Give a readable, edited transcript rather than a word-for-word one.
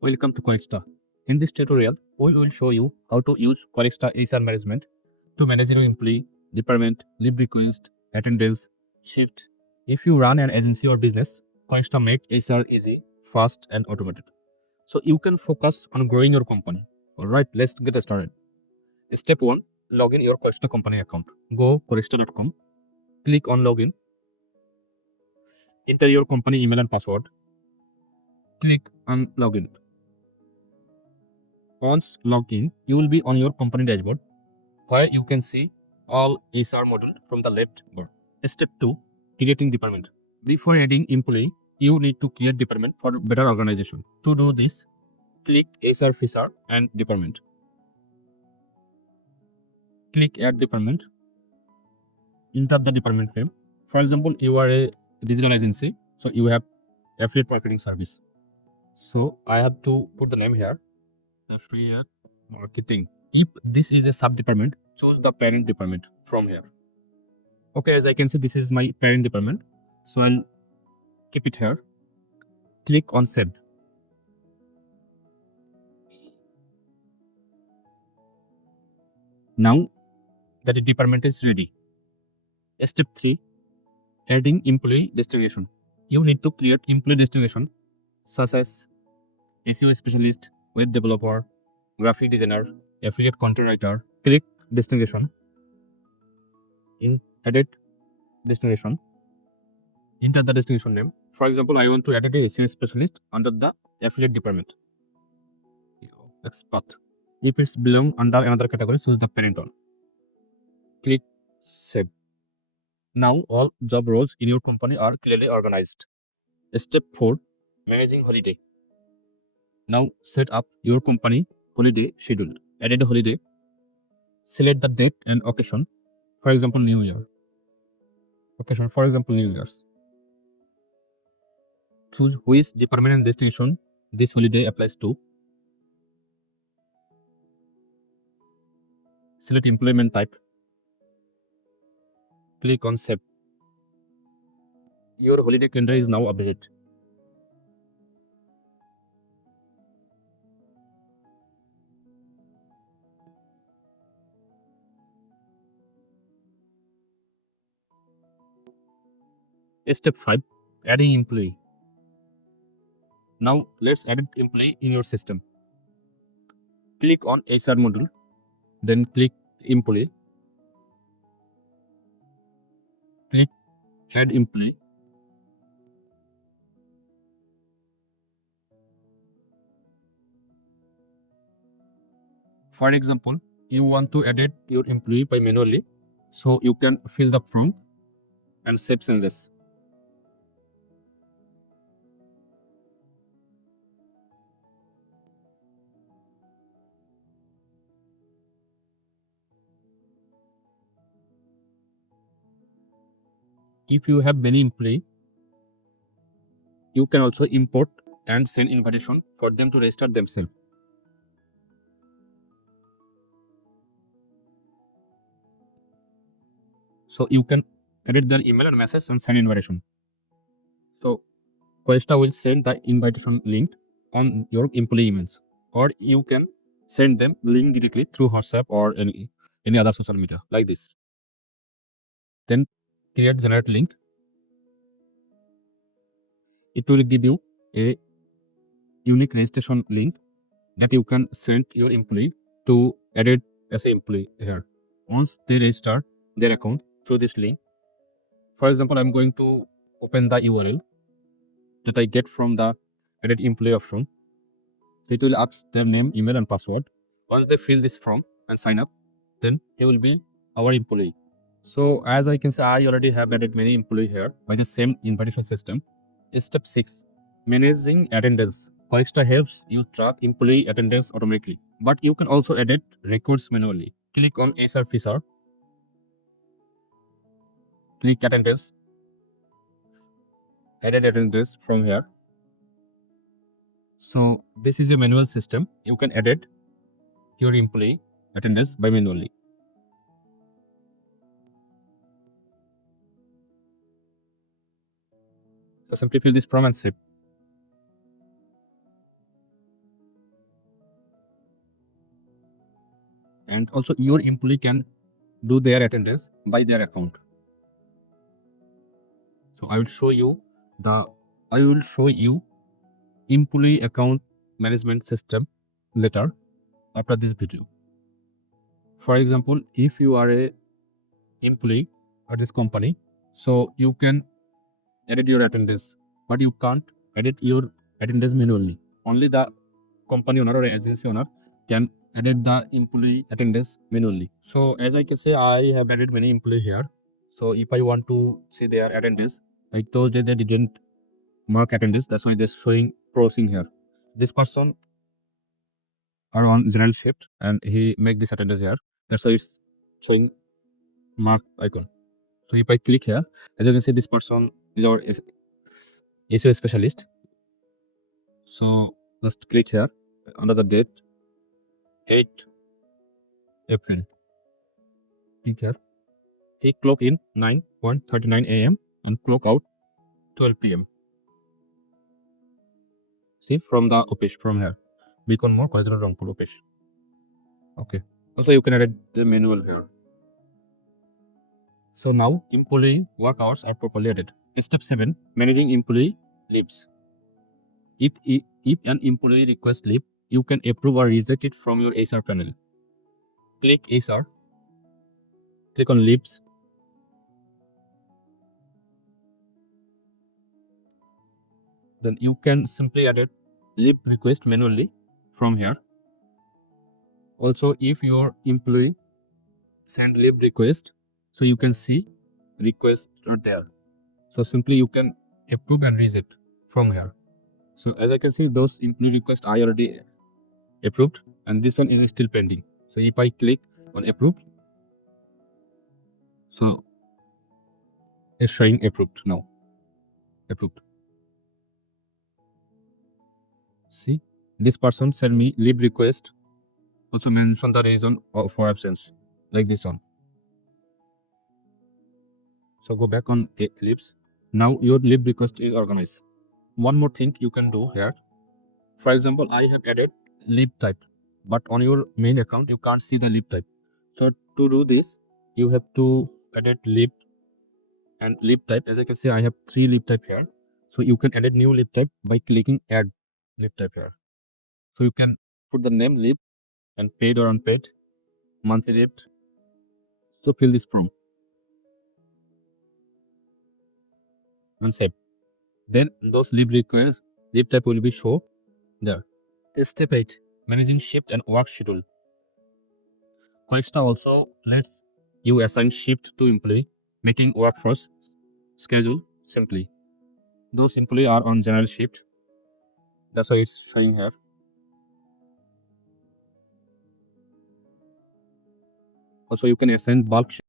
Welcome to Corexta. In this tutorial, we will show you how to use Corexta HR Management to manage your employee, department, leave request, attendance, shift. If you run an agency or business, Corexta make HR easy, fast, and automated. So you can focus on growing your company. Alright, let's get started. Step 1. Login your Corexta company account. Go corexta.com. Click on login. Enter your company email and password. Click on login. Once logged in, you will be on your company dashboard where you can see all HR module from the left bar. Step 2. Creating department. Before adding employee, you need to create department for better organization. To do this, click HR feature and department. Click add department. Enter the department name. For example, you are a digital agency, so you have affiliate marketing service. So I have to put the name here, affiliate marketing. If this is a sub department, choose the parent department from here. Okay, as I can see, this is my parent department. So I'll keep it here. Click on save. Now that the department is ready. Step 3. Adding employee destination. You need to create employee destination such as SEO specialist, web developer, graphic designer, affiliate content writer. Click destination. In edit destination. Enter the destination name. For example, I want to edit a SEO specialist under the affiliate department. Expert. If it's belong under another category, choose the parent one. Click save. Now all job roles in your company are clearly organized. Step 4. Managing holiday. Now set up your company holiday schedule. Add a holiday. Select the date and occasion. For example, New Year. Occasion, for example, New Year's. Choose which department and destination this holiday applies to. Select employment type. Click on save. Your holiday calendar is now updated. Step 5. Adding employee. Now let's add employee in your system. Click on HR module, then click employee. Click add employee. For example, you want to edit your employee by manually, so you can fill the form and save changes. If you have many employees, you can also import and send invitation for them to register themselves. So you can edit their email and message and send invitation. So Corexta will send the invitation link on your employee emails, or you can send them link directly through WhatsApp or any other social media like this. Then create generate link. It will give you a unique registration link that you can send your employee to edit as an employee here. Once they register their account through this link, for example, I'm going to open the URL that I get from the edit employee option. It will ask their name, email, and password. Once they fill this form and sign up, then he will be our employee. So as I can say, I already have added many employees here by the same invitation system. Step 6. Managing attendance. Corexta helps you track employee attendance automatically, but you can also edit records manually. Click on HR feature. Click attendance. Edit attendance from here. So this is a manual system. You can edit your employee attendance by manually. So simply fill this form and save. and also your employee can do their attendance by their account. So I will show you employee account management system later after this video. For example, if you are a employee at this company, so you can edit your attendance, but you can't edit your attendance manually. Only the company owner or agency owner can edit the employee attendance manually. So as I can say, I have added many employees here. So if I want to see their attendance, like those days they didn't mark attendance, that's why they're showing crossing here. This person are on general shift and he make this attendance here. That's why it's showing mark icon. So if I click here, as you can see, this person is our SEO specialist. So just click here under the date 8 April. Click here. He clock in 9:39 a.m. and clock out 12 p.m. See from the office from here. Beacon more Quadra Rangpur office. Okay. Also you can edit the manual here. So now employee work hours are properly added. Step 7, managing employee leaves. If an employee requests leave, you can approve or reject it from your HR panel. Click HR. Click on leaves. Then you can simply edit leave request manually from here. Also, if your employee send leave request, so you can see requests are there. So simply you can approve and reject from here. So as I can see, those employee requests I already approved and this one is still pending. So if I click on approve, so it's showing approved now. Approved. See, this person sent me leave request. Also mention the reason for absence, like this one. So go back on leaves. Now your leave request is organized. One more thing you can do here. For example, I have added leave type, but on your main account you can't see the leave type. So to do this, you have to edit leave and leave type. As I can see, I have 3 leave type here. So you can edit new leave type by clicking add leave type here. So you can put the name leave and paid or unpaid, monthly leave. So fill this form and save. Then those leave requests, leave type will be shown there. Step 8, managing shift and work schedule. Corexta also lets you assign shift to employee, making workforce schedule simply. Those employees are on general shift. That's why it's showing here. Also, you can assign bulk shift.